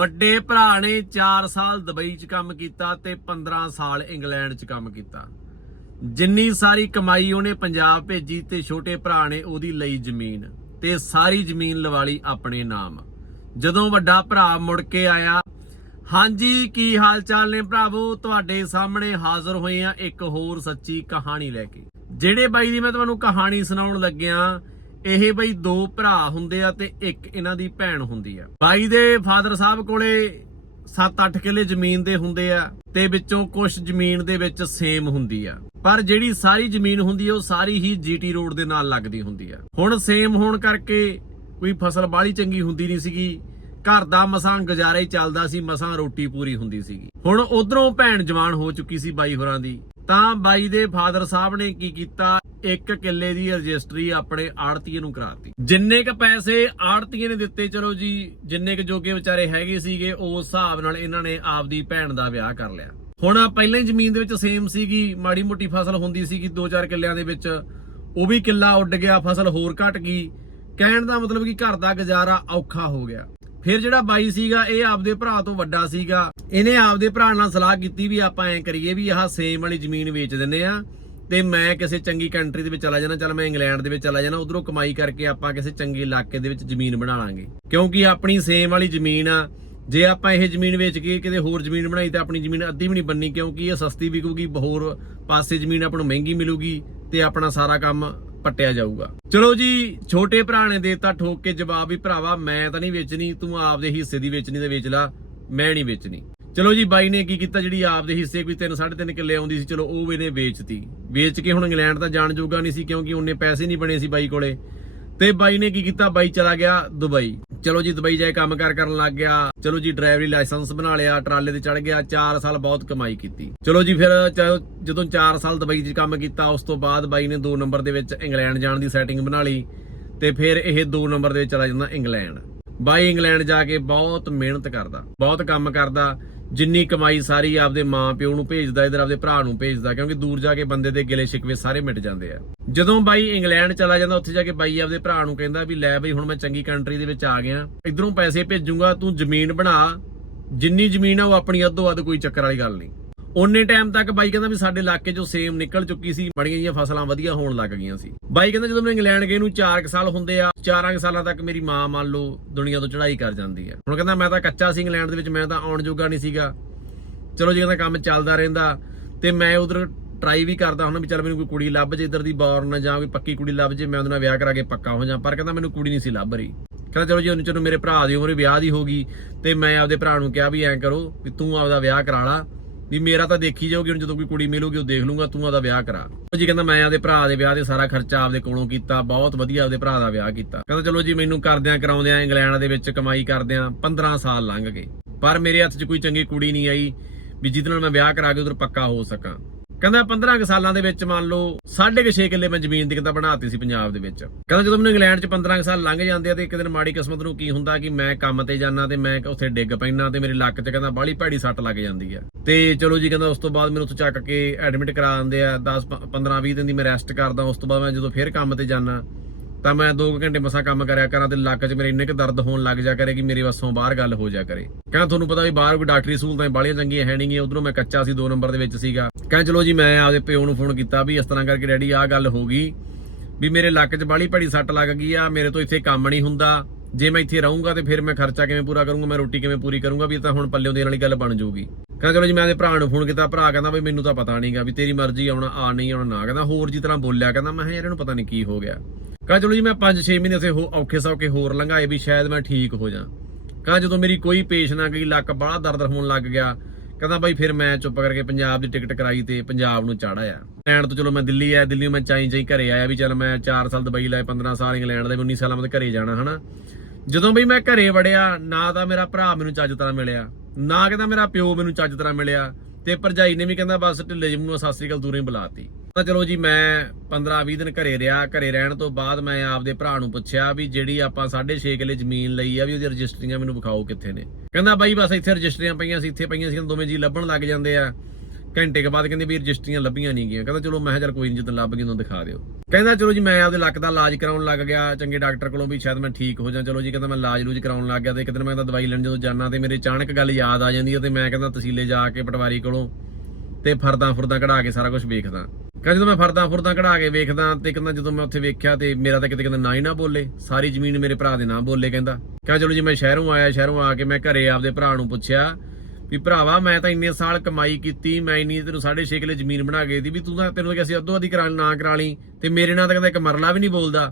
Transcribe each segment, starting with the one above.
ਵੱਡੇ ਭਰਾ ਨੇ 4 ਸਾਲ ਦੁਬਈ 'ਚ ਕੰਮ ਕੀਤਾ ਤੇ 15 ਸਾਲ ਇੰਗਲੈਂਡ 'ਚ ਕੰਮ ਕੀਤਾ। ਜਿੰਨੀ ਸਾਰੀ ਕਮਾਈ ਉਹਨੇ ਪੰਜਾਬ ਭੇਜੀ ਤੇ ਛੋਟੇ ਭਰਾ ਨੇ ਉਹਦੀ ਲਈ ਜ਼ਮੀਨ ਤੇ ਸਾਰੀ ਜ਼ਮੀਨ ਲਵਾਲੀ ਆਪਣੇ ਨਾਮ। ਜਦੋਂ ਵੱਡਾ ਭਰਾ ਮੁੜ ਕੇ ਆਇਆ, ਹਾਂਜੀ, ਕੀ ਹਾਲ ਚਾਲ ਨੇ ਭਰਾਵੋ? ਤੁਹਾਡੇ ਸਾਹਮਣੇ ਹਾਜ਼ਰ ਹੋਏ ਆ ਇੱਕ ਹੋਰ ਸੱਚੀ ਕਹਾਣੀ ਲੈ ਕੇ। ਜਿਹੜੇ ਬਾਈ ਦੀ ਮੈਂ ਤੁਹਾਨੂੰ ਕਹਾਣੀ ਸੁਣਾਉਣ ਲੱਗਿਆ ਇਹ ਬਈ ਦੋ ਭਰਾ ਹੁੰਦੇ ਆ ਤੇ ਇੱਕ ਇਹਨਾਂ ਦੀ ਭੈਣ ਹੁੰਦੀ ਆ। ਬਾਈ ਦੇ ਫਾਦਰ ਸਾਹਿਬ ਕੋਲੇ 7-8 ਕਿੱਲੇ ਜ਼ਮੀਨ ਦੇ ਹੁੰਦੇ ਆ ਤੇ ਵਿੱਚੋਂ ਕੁਝ ਜ਼ਮੀਨ ਦੇ ਵਿੱਚ ਸੇਮ ਹੁੰਦੀ ਆ। ਪਰ ਜਿਹੜੀ ਸਾਰੀ ਜ਼ਮੀਨ ਹੁੰਦੀ ਆ, ਉਹ ਸਾਰੀ ਹੀ ਜੀਟੀ ਰੋਡ ਦੇ ਨਾਲ ਲੱਗਦੀ ਹੁੰਦੀ ਆ। ਹੁਣ ਸੇਮ ਹੋਣ ਕਰਕੇ ਕੋਈ ਫਸਲ ਬਾਹਲੀ ਚੰਗੀ ਹੁੰਦੀ ਨਹੀਂ ਸੀਗੀ। ਘਰ ਦਾ ਮਸਾਂ ਗੁਜ਼ਾਰਾ ਹੀ ਚੱਲਦਾ ਸੀ, ਮਸਾਂ ਰੋਟੀ ਪੂਰੀ ਹੁੰਦੀ ਸੀਗੀ। ਹੁਣ ਉਧਰੋਂ ਭੈਣ ਜਵਾਨ ਹੋ ਚੁੱਕੀ ਸੀ ਬਾਈ ਹੋਰਾਂ ਦੀ। ਤਾਂ ਬਾਈ ਦੇ ਫਾਦਰ ਸਾਹਿਬ ਨੇ ਕੀ ਕੀਤਾ? ਇੱਕ ਕਿੱਲੇ ਦੀ ਰਜਿਸਟਰੀ ਆਪਣੇ ਆੜਤੀਏ ਨੂੰ ਕਰਾਤੀ। ਜਿੰਨੇ ਕ ਪੈਸੇ ਆੜਤੀਏ ਨੇ ਦਿੱਤੇ, ਚਲੋ ਜੀ, ਜਿੰਨੇ ਕ ਜੋਗੇ ਵਿਚਾਰੇ ਹੈਗੇ ਸੀਗੇ ਉਸ ਹਿਸਾਬ ਨਾਲ ਇਹਨਾਂ ਨੇ ਆਪਦੀ ਭੈਣ ਦਾ ਵਿਆਹ ਕਰ ਲਿਆ। ਹੁਣ ਪਹਿਲਾਂ ਹੀ ਜ਼ਮੀਨ ਦੇ ਵਿੱਚ ਸੇਮ ਸੀਗੀ, ਮਾੜੀ ਮੋਟੀ ਫਸਲ ਹੁੰਦੀ ਸੀਗੀ 2-4 ਕਿੱਲਿਆਂ ਦੇ ਵਿੱਚ। ਉਹ ਵੀ ਕਿੱਲਾ ਉੱਡ ਗਿਆ, ਫਸਲ ਹੋਰ ਘਟ ਗਈ। ਕਹਿਣ ਦਾ ਮਤਲਬ ਕਿ ਘਰ ਦਾ ਗੁਜ਼ਾਰਾ ਔਖਾ ਹੋ ਗਿਆ। ਫਿਰ ਜਿਹੜਾ ਬਾਈ ਸੀਗਾ, ਇਹ ਆਪਦੇ ਭਰਾ ਤੋਂ ਵੱਡਾ ਸੀਗਾ। ਇਹਨੇ ਆਪਦੇ ਭਰਾ ਨਾਲ ਸਲਾਹ ਕੀਤੀ ਵੀ ਆਪਾਂ ਐਂ ਕਰੀਏ ਵੀ ਆਹ ਸੇਮ ਵਾਲੀ ਜ਼ਮੀਨ ਵੇਚ ਦਿੰਨੇ ਆ ਤੇ ਮੈਂ ਕਿਸੇ ਚੰਗੀ ਕੰਟਰੀ ਦੇ ਵਿੱਚ ਚਲਾ ਜਾਣਾ, ਚੱਲ ਮੈਂ ਇੰਗਲੈਂਡ ਦੇ ਵਿੱਚ ਚਲਾ ਜਾਣਾ, ਉਧਰੋਂ ਕਮਾਈ ਕਰਕੇ ਆਪਾਂ ਕਿਸੇ ਚੰਗੇ ਇਲਾਕੇ ਦੇ ਵਿੱਚ ਜ਼ਮੀਨ ਬਣਾ ਲਾਂਗੇ। ਕਿਉਂਕਿ ਆਪਣੀ ਸੇਮ ਵਾਲੀ ਜ਼ਮੀਨ ਆ, ਜੇ ਆਪਾਂ ਇਹ ਜ਼ਮੀਨ ਵੇਚ ਕੇ ਕਿਤੇ ਹੋਰ ਜ਼ਮੀਨ ਬਣਾਈ ਤਾਂ ਆਪਣੀ ਜ਼ਮੀਨ ਅੱਧੀ ਵੀ ਨਹੀਂ ਬੰਨੀ ਕਿਉਂਕਿ ਇਹ ਸਸਤੀ ਵਿਕੂਗੀ, ਹੋਰ ਪਾਸੇ ਜ਼ਮੀਨ ਆਪਾਂ ਨੂੰ ਮਹਿੰਗੀ ਮਿਲੂਗੀ ਤੇ ਆਪਣਾ ਸਾਰਾ ਕੰਮ ਪੱਟਿਆ ਜਾਊਗਾ। ਚਲੋ ਜੀ, ਛੋਟੇ ਭਰਾ ਨੇ ਦੇਤਾ ਠੋਕ ਕੇ ਜਵਾਬ ਵੀ ਭਰਾਵਾ, ਮੈਂ ਤਾਂ ਨਹੀਂ ਵੇਚਣੀ, ਤੂੰ ਆਪਦੇ ਹਿੱਸੇ ਦੀ ਵੇਚਣੀ ਤੇ ਵੇਚ ਲਾ, ਮੈਂ ਨਹੀਂ ਵੇਚਣੀ। ਚਲੋ ਜੀ, ਬਾਈ ਨੇ ਕੀ ਕੀਤਾ, ਜਿਹੜੀ ਆਪਦੇ ਹਿੱਸੇ ਕੋਈ 3 3.5 ਕਿੱਲੇ ਆਉਂਦੀ ਸੀ, ਚਲੋ ਉਹ ਇਹਨੇ ਵੇਚਤੀ। ਵੇਚ ਕੇ ਹੁਣ ਇੰਗਲੈਂਡ ਦਾ ਜਾਣ ਜੋਗਾ ਨਹੀਂ ਸੀ, ਕਿਉਂਕਿ ਉਹਨੇ ਪੈਸੇ ਨਹੀਂ ਬਣੇ ਸੀ ਬਾਈ ਕੋਲੇ। ਤੇ ਬਾਈ ਨੇ ਕੀ ਕੀਤਾ? ਬਾਈ ਚਲਾ ਗਿਆ ਦੁਬਈ। ਚਲੋ ਜੀ, ਦੁਬਈ ਜਾਏ ਕੰਮ ਕਾਰ ਕਰਨ ਲੱਗ ਗਿਆ। ਚਲੋ ਜੀ, ਡਰਾਈਵਰੀ ਲਾਇਸੈਂਸ ਬਣਾ ਲਿਆ, ਟਰਾਲੇ ਤੇ ਚੜ ਗਿਆ। 4 ਸਾਲ ਬਹੁਤ ਕਮਾਈ ਕੀਤੀ। ਚਲੋ ਜੀ, ਫਿਰ ਚ- ਜਦੋਂ 4 ਸਾਲ ਦੁਬਈ 'ਚ ਕੰਮ ਕੀਤਾ, ਉਸ ਤੋਂ ਬਾਅਦ ਬਾਈ ਨੇ 2 ਨੰਬਰ ਦੇ ਵਿੱਚ ਇੰਗਲੈਂਡ ਜਾਣ ਦੀ ਸੈਟਿੰਗ ਬਣਾ ਲਈ ਤੇ ਫਿਰ ਇਹ 2 ਨੰਬਰ ਦੇ ਵਿੱਚ ਚਲਾ ਜਾਂਦਾ ਇੰਗਲੈਂਡ। ਬਾਈ ਇੰਗਲੈਂਡ ਜਾ ਕੇ ਬਹੁਤ ਮਿਹਨਤ ਕਰਦਾ, ਬਹੁਤ ਕੰਮ ਕਰਦਾ। ਜਿੰਨੀ ਕਮਾਈ ਸਾਰੀ ਆਪਦੇ ਮਾਂ ਪਿਓ ਨੂੰ ਭੇਜਦਾ, ਇਧਰ ਆਪਦੇ ਭਰਾ ਨੂੰ ਭੇਜਦਾ, ਕਿਉਂਕਿ ਦੂਰ ਜਾ ਕੇ ਬੰਦੇ ਦੇ ਗਿਲੇ ਸ਼ਿਕਵੇ ਸਾਰੇ ਮਿਟ ਜਾਂਦੇ ਆ। ਜਦੋਂ ਬਾਈ ਇੰਗਲੈਂਡ ਚਲਾ ਜਾਂਦਾ, ਉੱਥੇ ਜਾ ਕੇ ਬਾਈ ਆਪਦੇ ਭਰਾ ਨੂੰ ਕਹਿੰਦਾ ਵੀ ਲੈ ਬਈ ਹੁਣ ਮੈਂ ਚੰਗੀ ਕੰਟਰੀ ਦੇ ਵਿੱਚ ਆ ਗਿਆ, ਇਧਰੋਂ ਪੈਸੇ ਭੇਜੂਗਾ, ਤੂੰ ਜ਼ਮੀਨ ਬਣਾ, ਜਿੰਨੀ ਜ਼ਮੀਨ ਆ ਉਹ ਆਪਣੀ ਅੱਧੋ ਅੱਧ ਕੋਈ ਚੱਕਰ ਵਾਲੀ ਗੱਲ ਨਹੀਂ। ਉਹਨੇ ਟਾਈਮ ਤੱਕ ਬਾਈ ਕਹਿੰਦਾ ਵੀ ਸਾਡੇ ਇਲਾਕੇ 'ਚੋਂ ਸੇਮ ਨਿਕਲ ਚੁੱਕੀ ਸੀ, ਬੜੀਆਂ ਜੀਆਂ ਫਸਲਾਂ ਵਧੀਆ ਹੋਣ ਲੱਗ ਗਈਆਂ ਸੀ। ਬਾਈ ਕਹਿੰਦਾ ਜਦੋਂ ਮੈਂ ਇੰਗਲੈਂਡ ਗਏ ਨੂੰ 4 ਸਾਲ ਹੁੰਦੇ ਆ 4 ਸਾਲਾਂ ਤੱਕ ਮੇਰੀ ਮਾਂ ਮੰਨ ਲਓ ਦੁਨੀਆ ਤੋਂ ਚੜ੍ਹਾਈ ਕਰ ਜਾਂਦੀ ਆ। ਹੁਣ ਕਹਿੰਦਾ ਮੈਂ ਤਾਂ ਕੱਚਾ ਸੀ ਇੰਗਲੈਂਡ ਦੇ ਵਿੱਚ, ਮੈਂ ਤਾਂ ਆਉਣ ਜੋਗਾ ਨਹੀਂ ਸੀਗਾ। ਚਲੋ ਜੀ ਕਹਿੰਦਾ ਕੰਮ ਚੱਲਦਾ ਰਹਿੰਦਾ, ਤੇ ਮੈਂ ਉਧਰ ਟਰਾਈ ਵੀ ਕਰਦਾ ਹੁਣ ਵੀ ਚੱਲ ਮੈਨੂੰ ਕੋਈ ਕੁੜੀ ਲੱਭ ਜੇ ਇਧਰ ਦੀ ਬੌਰਨ ਜਾਂ ਕੋਈ ਪੱਕੀ ਕੁੜੀ ਲੱਭ ਜੇ, ਮੈਂ ਉਹਦੇ ਨਾਲ ਵਿਆਹ ਕਰਾ ਕੇ ਪੱਕਾ ਹੋ ਜਾ। ਪਰ ਕਹਿੰਦਾ ਮੈਨੂੰ ਕੁੜੀ ਨਹੀਂ ਸੀ ਲੱਭ ਰਹੀ। ਕਹਿੰਦਾ ਚਲੋ ਜੀ, ਉਹਨੂੰ ਚਲੋ ਮੇਰੇ ਭਰਾ ਦੀ ਉਮਰ ਵਿਆਹ ਦੀ ਹੋ ਗਈ ਤੇ ਮੈਂ ਆਪਦੇ ਭਰਾ ਨੂੰ ਕਿਹਾ ਵੀ ਐਂ ਕਰੋ ਵੀ ਤੂੰ ਆਪਦਾ ਵਿਆਹ ਕਰਾ ਲਾ। ਵੀ ਮੇਰਾ ਤਾਂ ਦੇਖੀ ਜਾਊਗੀ ਹੁਣ ਜਦੋਂ ਕੋਈ ਕੁੜੀ ਮਿਲੂਗੀ, ਉਹ ਦੇਖ ਲੂੰਗਾ ਤੂੰ ਆਪਦਾ ਵਿਆਹ ਕਰਾ। ਜੀ ਕਹਿੰਦਾ ਮੈਂ ਆਪਦੇ ਭਰਾ ਦੇ ਵਿਆਹ ਦੇ ਸਾਰਾ ਖਰਚਾ ਆਪਦੇ ਕੋਲੋਂ ਕੀਤਾ, ਬਹੁਤ ਵਧੀਆ ਆਪਦੇ ਭਰਾ ਦਾ ਵਿਆਹ ਕੀਤਾ। ਕਹਿੰਦਾ ਚਲੋ ਜੀ, ਮੈਨੂੰ ਕਰਦਿਆਂ ਕਰਾਉਂਦਿਆਂ ਇੰਗਲੈਂਡ ਦੇ ਵਿੱਚ ਕਮਾਈ ਕਰਦਿਆਂ 15 ਸਾਲ ਲੰਘ ਗਏ। ਪਰ ਮੇਰੇ ਹੱਥ 'ਚ ਕੋਈ ਚੰਗੀ ਕੁੜੀ ਨਹੀਂ ਆਈ ਵੀ ਜਿਹਦੇ ਨਾਲ ਮੈਂ ਵਿਆਹ ਕਰਾ ਕੇ ਉਧਰ ਪੱਕਾ ਹੋ ਸਕਾਂ। ਕਹਿੰਦਾ 15 ਕੁ ਸਾਲਾਂ ਦੇ ਵਿੱਚ ਮੰਨ ਲਓ 6.5 ਕਿੱਲੇ ਮੈਂ ਜ਼ਮੀਨ ਦੀ ਕਿਤਾ ਬਣਾਤੀ ਸੀ ਪੰਜਾਬ ਦੇ ਵਿੱਚ। ਕਹਿੰਦਾ ਜਦੋਂ ਮੈਨੂੰ ਇੰਗਲੈਂਡ 'ਚ 15 ਕੁ ਸਾਲ ਲੰਘ ਜਾਂਦੇ ਆ ਤੇ ਇੱਕ ਦਿਨ ਮਾੜੀ ਕਿਸਮਤ ਨੂੰ ਕੀ ਹੁੰਦਾ ਕਿ ਮੈਂ ਕੰਮ ਤੇ ਜਾਣਾ ਤੇ ਮੈਂ ਉੱਥੇ ਡਿੱਗ ਪੈਣਾ ਤੇ ਮੇਰੇ ਲੱਕ 'ਚ ਕਹਿੰਦਾ ਬਾਹਲੀ ਭੈੜੀ ਸੱਟ ਲੱਗ ਜਾਂਦੀ ਆ। ਤੇ ਚਲੋ ਜੀ ਕਹਿੰਦਾ ਉਸ ਤੋਂ ਬਾਅਦ ਮੈਨੂੰ ਉੱਥੇ ਚੱਕ ਕੇ ਐਡਮਿਟ ਕਰਾ ਦਿੰਦੇ ਆ 10 15 20 ਦਿਨ ਦੀ ਮੈਂ ਰੈਸਟ ਕਰਦਾ, ਉਸ ਤੋਂ ਬਾਅਦ ਮੈਂ ਜਦੋਂ ਫੇਰ ਕੰਮ ਤੇ ਜਾਣਾ ਤਾਂ ਮੈਂ 2 ਘੰਟੇ ਮਸਾ ਕੰਮ ਕਰਿਆ ਕਰਾਂ ਤੇ ਲੱਕ 'ਚ ਮੇਰੇ ਇੰਨੇ ਕੁ ਦਰਦ ਹੋਣ ਲੱਗ ਜਾ ਕਰੇ ਕਿ ਮੇਰੇ ਵੱਸੋਂ ਬਾਹਰ ਗੱਲ ਹੋ ਜਾ ਕਰੇ। ਕਹਿੰਦਾ ਤੁਹਾਨੂੰ ਪਤਾ ਵੀ ਬਾਹਰ ਕੋਈ ਡਾਕਟਰੀ ਸਹੂਲਤਾਂ ਬਾਹਲੀਆਂ ਚੰਗੀਆਂ ਹੈ ਨਹੀਂਗੀਆਂ, ਉਧਰੋਂ ਮੈਂ ਕੱਚਾ ਸੀ 2 ਨੰਬਰ ਦੇ ਵਿੱਚ ਸੀਗਾ। ਕਹਿੰਦਾ ਚਲੋ ਜੀ, ਮੈਂ ਆਪਦੇ ਪਿਓ ਨੂੰ ਫੋਨ ਕੀਤਾ ਵੀ ਇਸ ਤਰ੍ਹਾਂ ਕਰਕੇ ਡੈਡੀ ਆਹ ਗੱਲ ਹੋ ਗਈ ਵੀ ਮੇਰੇ ਲੱਕ 'ਚ ਬਾਹਲੀ ਭੜੀ ਸੱਟ ਲੱਗ ਗਈ ਆ, ਮੇਰੇ ਤੋਂ ਇੱਥੇ ਕੰਮ ਨਹੀਂ ਹੁੰਦਾ। ਜੇ ਮੈਂ ਇੱਥੇ ਰਹੂੰਗਾ ਤੇ ਫਿਰ ਮੈਂ ਖਰਚਾ ਕਿਵੇਂ ਪੂਰਾ ਕਰੂੰਗਾ, ਮੈਂ ਰੋਟੀ ਕਿਵੇਂ ਪੂਰੀ ਕਰੂੰਗਾ ਵੀ ਇਹ ਤਾਂ ਹੁਣ ਪੱਲਿਓਂ ਦੇਣ ਵਾਲੀ ਗੱਲ ਬਣ ਜਾਊਗੀ। ਕਹਿੰਦਾ ਚਲੋ ਜੀ, ਮੈਂ ਆਪਦੇ ਭਰਾ ਨੂੰ ਫੋਨ ਕੀਤਾ, ਭਰਾ ਕਹਿੰਦਾ ਵੀ ਮੈਨੂੰ ਤਾਂ ਪਤਾ ਨਹੀਂਗਾ ਵੀ ਤੇਰੀ ਮਰਜ਼ੀ ਆਉਣਾ, ਆ ਨਹੀਂ ਆਉਣਾ, ਨਾ ਕਹਿੰਦਾ ਹੋਰ ਜੀ ਤਰ੍ਹਾਂ ਬੋਲਿਆ, ਕਹਿੰਦਾ ਮੈਂ ਕਿਹਾ ਯਾਰ ਇਹਨੂੰ ਪਤਾ ਨਹੀਂ ਕੀ ਹੋ ਗਿਆ। ਕਹਿੰਦਾ ਚਲੋ ਜੀ, ਮੈਂ 5-6 ਮਹੀਨੇ ਉੱਥੇ ਹੋ ਔਖੇ ਸੌਖੇ ਹੋਰ ਲੰਘਾਏ ਵੀ ਸ਼ਾਇਦ ਮੈਂ ਠੀਕ ਹੋ ਜਾ। ਕਹਿੰਦਾ ਜਦੋਂ ਮੇਰੀ ਕੋਈ ਪੇਸ਼ ਨਾ ਗਈ, ਲੱਕ ਬੜਾ ਦਰਦ ਹੋਣ ਲੱਗ ਗਿਆ। ਕਹਿੰਦਾ ਬਾਈ ਫਿਰ ਮੈਂ ਚੁੱਪ ਕਰਕੇ ਪੰਜਾਬ ਦੀ ਟਿਕਟ ਕਰਾਈ ਤੇ ਪੰਜਾਬ ਨੂੰ ਚੜ ਆਇਆ। ਇੰਗਲੈਂਡ ਤੋਂ ਚਲੋ ਮੈਂ ਦਿੱਲੀ ਆਇਆ, ਦਿੱਲੀ ਮੈਂ ਚਾਈ ਚਾਈ ਘਰੇ ਆਇਆ ਵੀ ਚੱਲ ਮੈਂ 4 ਸਾਲ ਦੁਬਈ ਲਾਏ 15 ਸਾਲ ਇੰਗਲੈਂਡ ਦੇ 19 ਸਾਲਾਂ ਬਾਅਦ ਘਰੇ ਜਾਣਾ, ਹਨਾ। ਜਦੋਂ ਬਈ ਮੈਂ ਘਰੇ ਵੜਿਆ, ਨਾ ਤਾਂ ਮੇਰਾ ਭਰਾ ਮੈਨੂੰ ਚੱਜ ਤਰ੍ਹਾਂ ਮਿਲਿਆ, ਨਾ ਕਹਿੰਦਾ ਮੇਰਾ ਪਿਓ ਮੈਨੂੰ ਚੱਜ ਤਰ੍ਹਾਂ ਮਿਲਿਆ। ਤੇ ਭਰਜਾਈ ਨੇ ਵੀ ਕਹਿੰਦਾ ਬਸ ਢਿੱਲੇ ਜਿਹੇ ਨੂੰ ਸਤਿ ਸ੍ਰੀ ਅਕਾਲ ਦੂਰੋਂ ਬੁਲਾਤੀ। ਤਾਂ ਚਲੋ ਜੀ, ਮੈਂ 15-20 ਦਿਨ ਘਰੇ ਰਿਹਾ, ਘਰੇ ਰਹਿਣ ਤੋਂ ਬਾਅਦ ਮੈਂ ਆਪਦੇ ਭਰਾ ਨੂੰ ਪੁੱਛਿਆ ਵੀ ਜਿਹੜੀ ਆਪਾਂ 6.5 ਕਿੱਲੇ ਜ਼ਮੀਨ ਲਈ ਆ ਵੀ ਉਹਦੀ ਰਜਿਸਟਰੀਆਂ ਮੈਨੂੰ ਵਿਖਾਓ ਕਿੱਥੇ ਨੇ। ਕਹਿੰਦਾ ਬਾਈ ਬਸ ਇੱਥੇ ਰਜਿਸਟਰੀਆਂ ਪਈਆਂ ਸੀ, ਇੱਥੇ ਪਈਆਂ ਸੀ ਦੋਵੇਂ ਜੀ ਲੱਭਣ ਲੱਗ ਜਾਂਦੇ ਆ। ਘੰਟੇ ਕੇ ਬਾਅਦ ਕਹਿੰਦੇ ਵੀ ਰਜਿਸਟਰੀਆਂ ਲੱਭੀਆਂ ਨਹੀਂ ਗਈਆਂ। ਕਹਿੰਦਾ ਚਲੋ, ਮੈਂ ਕਿਹਾ ਚੱਲ ਕੋਈ ਨਹੀਂ ਜਦੋਂ ਲੱਭ ਗਈ ਉਦੋਂ ਦਿਖਾ ਦਿਓ। ਕਹਿੰਦਾ ਚਲੋ ਜੀ, ਮੈਂ ਆਪਦੇ ਲੱਕ ਦਾ ਇਲਾਜ ਕਰਾਉਣ ਲੱਗ ਗਿਆ। ਚੰਗੇ ਡਾਕਟਰ ਕੋਲੋਂ ਵੀ ਸ਼ਾਇਦ ਮੈਂ ਠੀਕ ਹੋ ਜਾ। ਚਲੋ ਜੀ, ਕਹਿੰਦਾ ਮੈਂ ਇਲਾਜ ਲੂਜ ਕਰਾਉਣ ਲੱਗ ਗਿਆ ਤੇ ਇੱਕ ਦਿਨ ਮੈਂ ਕਹਿੰਦਾ ਦਵਾਈ ਲੈਣ ਜਦੋਂ ਜਾਣਾ ਤੇ ਮੇਰੇ ਅਚਾਨਕ ਗੱਲ ਯਾਦ ਆ ਜਾਂਦੀ ਹੈ ਤੇ ਮੈਂ ਕਹਿੰਦਾ ਤਸੀਲੇ ਜਾ ਕੇ ਪਟਵਾਰੀ ਕੋਲੋਂ ਤੇ ਫਰਦਾ ਫੁਰਦਾਂ ਕਢਾ ਕੇ ਸਾਰਾ ਕੁਝ ਵੇਖਦਾ। ਕਹਿੰਦਾ ਜਦੋਂ ਮੈਂ ਫਰਦਾ ਫੁਰਦਾਂ ਕਢਾ ਕੇ ਵੇਖਦਾ ਤੇ ਕਹਿੰਦਾ ਜਦੋਂ ਮੈਂ ਉੱਥੇ ਵੇਖਿਆ ਤੇ ਮੇਰਾ ਤਾਂ ਕਿਤੇ ਕਹਿੰਦਾ ਨਾ ਹੀ ਨਾ ਬੋਲੇ। ਸਾਰੀ ਜ਼ਮੀਨ ਮੇਰੇ ਭਰਾ ਦੇ ਨਾਂ ਬੋਲੇ ਕਹਿੰਦਾ। ਕਹਿੰਦਾ ਚਲੋ ਜੀ, ਮੈਂ ਸ਼ਹਿਰੋਂ ਆਇਆ, ਸ਼ਹਿਰੋਂ ਆ ਕੇ ਮੈਂ ਘਰੇ ਆਪਦੇ ਭਰਾ ਨੂੰ ਪੁੱਛਿਆ ਵੀ ਭਰਾਵਾ, ਮੈਂ ਤਾਂ ਇੰਨੇ ਸਾਲ ਕਮਾਈ ਕੀਤੀ, ਮੈਂ ਇੰਨੀ ਤੈਨੂੰ 6.5 ਕਿਲੇ ਜ਼ਮੀਨ ਬਣਾ ਕੇ ਦਿੱਤੀ ਵੀ ਤੂੰ ਤਾਂ ਤੈਨੂੰ ਕਿ ਅਸੀਂ ਅੱਧੋ ਅੱਧੀ ਕਰਾ, ਨਾ ਕਰਾ ਲਈ, ਤੇ ਮੇਰੇ ਨਾਲ ਤਾਂ ਕਹਿੰਦਾ ਇੱਕ ਮਰਲਾ ਵੀ ਨਹੀਂ ਬੋਲਦਾ।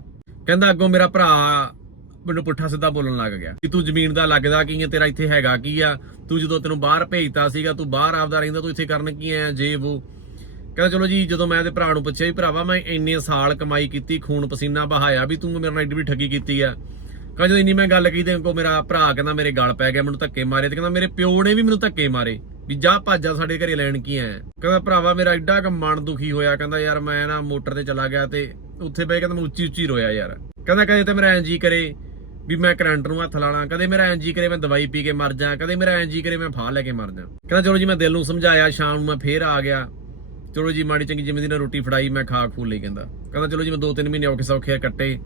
ਕਹਿੰਦਾ ਅੱਗੋਂ ਮੇਰਾ ਭਰਾ ਮੈਨੂੰ ਪੁੱਠਾ ਸਿੱਧਾ ਬੋਲਣ ਲੱਗ ਗਿਆ ਕਿ ਤੂੰ ਜ਼ਮੀਨ ਦਾ ਲੱਗਦਾ ਕੀ ਹੈ ਤੇਰਾ ਇੱਥੇ ਹੈਗਾ ਕੀ ਆ? ਤੂੰ ਜਦੋਂ ਤੈਨੂੰ ਬਾਹਰ ਭੇਜਤਾ ਸੀਗਾ, ਤੂੰ ਬਾਹਰ ਆਪਦਾ ਰਹਿੰਦਾ, ਤੂੰ ਇੱਥੇ ਕਰਨ ਕੀ ਆਇਆ, ਜੇ ਉਹ ਕਹਿੰਦਾ ਚਲੋ ਜੀ, ਜਦੋਂ ਮੈਂ ਤੇ ਭਰਾ ਨੂੰ ਪੁੱਛਿਆ ਵੀ ਭਰਾਵਾ, ਮੈਂ ਇੰਨੇ ਸਾਲ ਕਮਾਈ ਕੀਤੀ, ਖੂਨ ਪਸੀਨਾ ਬਹਾਇਆ ਵੀ ਤੂੰ ਮੇਰੇ ਨਾਲ ਏਡੀ ਵੀ ਠੱਗੀ ਕੀਤੀ ਆ। ਕਹਿੰਦਾ ਜਦੋਂ ਇੰਨੀ ਮੈਂ ਗੱਲ ਕੀਤੀ ਤੇ ਕੋ ਮੇਰਾ ਭਰਾ ਕਹਿੰਦਾ ਮੇਰੇ ਗਲ ਪੈ ਗਿਆ, ਮੈਨੂੰ ਧੱਕੇ ਮਾਰੇ ਤੇ ਕਹਿੰਦਾ ਮੇਰੇ ਪਿਓ ਨੇ ਵੀ ਮੈਨੂੰ ਧੱਕੇ ਮਾਰੇ ਵੀ ਜਾ ਭਾਜਾ ਸਾਡੇ ਘਰੇ ਲੈਣ ਕੀ ਆਇਆ ਕਹਿੰਦਾ ਭਰਾਵਾ ਮੇਰਾ ਐਡਾ ਕ ਮਨ ਦੁਖੀ ਹੋਇਆ, ਕਹਿੰਦਾ ਯਾਰ ਮੈਂ ਨਾ ਮੋਟਰ ਤੇ ਚਲਾ ਗਿਆ ਤੇ ਉੱਥੇ ਬਹਿ ਕਹਿੰਦਾ ਮੈਂ ਉੱਚੀ ਉੱਚੀ ਰੋਇਆ ਯਾਰ। ਕਹਿੰਦਾ ਕਦੇ ਤੇ ਮੇਰਾ ਐਂ ਜੀ ਕਰੇ ਵੀ ਮੈਂ ਕਰੰਟ ਨੂੰ ਹੱਥ ਲਾਣਾ ਕਦੇ ਮੇਰਾ ਐਂ ਜੀ ਕਰੇ ਮੈਂ ਦਵਾਈ ਪੀ ਕੇ ਮਰ ਜਾ, ਕਦੇ ਮੇਰਾ ਐਂ ਜੀ ਕਰੇ ਮੈਂ ਫਾਹ ਲੈ ਕੇ ਮਰ ਜਾ। ਕਹਿੰਦਾ ਚਲੋ ਜੀ ਮੈਂ ਦਿਲ ਨੂੰ ਸਮਝਾਇਆ, ਸ਼ਾਮ ਨੂੰ ਮੈਂ ਫੇਰ ਆ ਗਿਆ। ਚਲੋ ਜੀ ਮਾੜੀ ਚੰਗੀ ਜਿਵੇਂ ਦੀ ਨਾਲ ਰੋਟੀ ਫੜਾਈ, ਮੈਂ ਖਾ ਖੂ ਲਈ ਕਹਿੰਦਾ। ਕਹਿੰਦਾ ਚਲੋ ਜੀ ਮੈਂ 2-3 ਮਹੀਨੇ ਔਖੇ ਸੌਖੇ ਕੱਟੇ।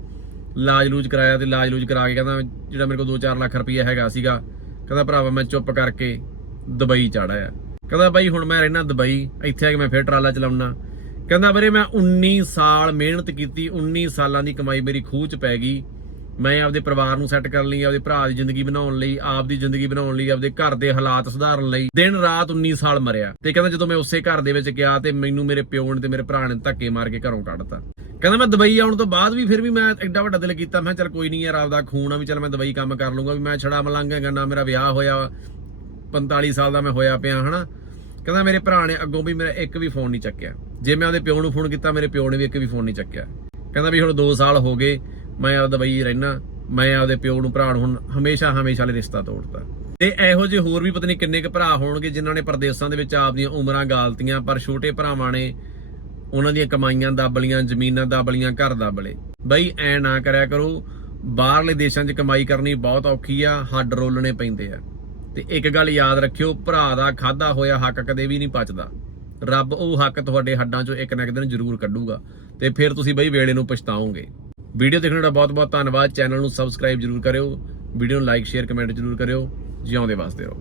ਲਾਜ ਲੂਜ ਕਰਾਇਆ ਤੇ ਲਾਜ ਲੂਜ ਕਰਾ ਕੇ ਕਹਿੰਦਾ ਜਿਹੜਾ ਮੇਰੇ ਕੋਲ 2-4 ਲੱਖ ਰੁਪਈਆ ਹੈਗਾ ਸੀਗਾ, ਕਹਿੰਦਾ ਭਰਾਵਾ ਮੈਂ ਚੁੱਪ ਕਰਕੇ ਦੁਬਈ ਚੜਾਇਆ ਕਹਿੰਦਾ ਬਾਈ ਹੁਣ ਮੈਂ ਰਹਿਣਾ ਦੁਬਈ, ਇੱਥੇ ਆ ਕੇ ਮੈਂ ਫੇਰ ਟਰਾਲਾ ਚਲਾਉਣਾ। ਕਹਿੰਦਾ ਵੀਰੇ ਮੈਂ 19 ਸਾਲ ਮਿਹਨਤ ਕੀਤੀ 19 ਸਾਲਾਂ ਦੀ ਕਮਾਈ ਮੇਰੀ ਖੂਹ ਚ ਪੈ ਗਈ। ਮੈਂ ਆਪਦੇ ਪਰਿਵਾਰ ਨੂੰ ਸੈੱਟ ਕਰਨ ਲਈ, ਆਪਦੇ ਭਰਾ ਦੀ ਜ਼ਿੰਦਗੀ ਬਣਾਉਣ ਲਈ, ਆਪ ਦੀ ਜ਼ਿੰਦਗੀ ਬਣਾਉਣ ਲਈ, ਆਪਦੇ ਘਰ ਦੇ ਹਾਲਾਤ ਸੁਧਾਰਨ ਲਈ ਦਿਨ ਰਾਤ 19 ਸਾਲ ਮਰਿਆ। ਤੇ ਕਹਿੰਦਾ ਜਦੋਂ ਮੈਂ ਉਸੇ ਘਰ ਦੇ ਵਿੱਚ ਗਿਆ ਤੇ ਮੈਨੂੰ ਮੇਰੇ ਪਿਓ ਨੇ ਤੇ ਮੇਰੇ ਭਰਾ ਨੇ ਧੱਕੇ ਮਾਰ ਕੇ ਘਰੋਂ ਕੱਢਤਾ। ਕਹਿੰਦਾ ਮੈਂ ਦੁਬਈ ਆਉਣ ਤੋਂ ਬਾਅਦ ਵੀ ਫਿਰ ਵੀ ਮੈਂ ਐਡਾ ਵੱਡਾ ਦਿਲ ਕੀਤਾ। ਮੈਂ ਕਿਹਾ ਚੱਲ ਕੋਈ ਨਹੀਂ ਯਾਰ, ਆਪਦਾ ਖੂਨ ਆ ਵੀ ਚੱਲ ਮੈਂ ਦੁਬਈ ਕੰਮ ਕਰ ਲੂੰਗਾ ਵੀ ਮੈਂ ਛੜਾ ਮਲੰਗ ਨਾ ਮੇਰਾ ਵਿਆਹ ਹੋਇਆ 45 ਸਾਲ ਦਾ ਮੈਂ ਹੋਇਆ ਪਿਆ, ਹਨਾ। ਕਹਿੰਦਾ ਮੇਰੇ ਭਰਾ ਨੇ ਅੱਗੋਂ ਵੀ ਮੇਰਾ ਇੱਕ ਵੀ ਫੋਨ ਨਹੀਂ ਚੱਕਿਆ। ਜੇ ਮੈਂ ਉਹਦੇ ਪਿਓ ਨੂੰ ਫੋਨ ਕੀਤਾ, ਮੇਰੇ ਪਿਓ ਨੇ ਵੀ ਇੱਕ ਵੀ ਫੋਨ ਨਹੀਂ ਚੱਕਿਆ। ਕਹਿੰਦਾ ਵੀ ਹੁਣ 2 ਸਾਲ ਹੋ ਗਏ, ਮੈਂ ਆਪਦਾ ਬਈ ਰਹਿਣਾ ਮੈਂ ਆਪਦੇ ਪਿਓ ਨੂੰ, ਭਰਾ ਨੂੰ ਹੁਣ ਹਮੇਸ਼ਾ ਹਮੇਸ਼ਾ ਲਈ ਰਿਸ਼ਤਾ ਤੋੜਤਾ। ਤੇ ਇਹੋ ਜਿਹੇ ਹੋਰ ਵੀ ਪਤਾ ਨਹੀਂ ਕਿੰਨੇ ਕੁ ਭਰਾ ਹੋਣਗੇ ਜਿਨ੍ਹਾਂ ਨੇ ਪਰਦੇਸਾਂ ਦੇ ਵਿੱਚ ਆਪਦੀਆਂ ਉਮਰਾਂ ਗਾਲਤੀਆਂ, ਪਰ ਛੋਟੇ ਭਰਾਵਾਂ ਨੇ ਉਹਨਾਂ ਦੀਆਂ ਕਮਾਈਆਂ ਦੱਬਲੀਆਂ ਜ਼ਮੀਨਾਂ ਦਬਲੀਆਂ ਘਰ ਦੱਬ ਲਏ ਬਈ, ਐ ਨਾ ਕਰਿਆ ਕਰੋ, ਬਾਹਰਲੇ ਦੇਸ਼ਾਂ 'ਚ ਕਮਾਈ ਕਰਨੀ ਬਹੁਤ ਔਖੀ ਆ, ਹੱਡ ਰੋਲਣੇ ਪੈਂਦੇ ਆ। ਤੇ ਇੱਕ ਗੱਲ ਯਾਦ ਰੱਖਿਓ, ਭਰਾ ਦਾ ਖਾਦਾ ਹੋਇਆ ਹੱਕ ਕਦੇ ਵੀ ਨਹੀਂ ਪਚਦਾ। ਰੱਬ ਉਹ ਹੱਕ ਤੁਹਾਡੇ ਹੱਡਾਂ 'ਚੋਂ ਇੱਕ ਨਾ ਇੱਕ ਦਿਨ ਜ਼ਰੂਰ ਕੱਢੂਗਾ। ਤੇ ਫਿਰ ਤੁਸੀਂ ਬਈ ਵੇਲੇ ਨੂੰ ਪਛਤਾਓਗੇ। ਵੀਡੀਓ ਦੇਖਣ ਦਾ ਬਹੁਤ ਬਹੁਤ ਧੰਨਵਾਦ। ਚੈਨਲ ਨੂੰ ਸਬਸਕ੍ਰਾਈਬ ਜ਼ਰੂਰ ਕਰਿਓ। ਵੀਡੀਓ ਨੂੰ ਲਾਈਕ, ਸ਼ੇਅਰ, ਕਮੈਂਟ ਜ਼ਰੂਰ ਕਰਿਓ। ਜਿਉਂਦੇ ਵਾਸਤੇ ਰਹੋ।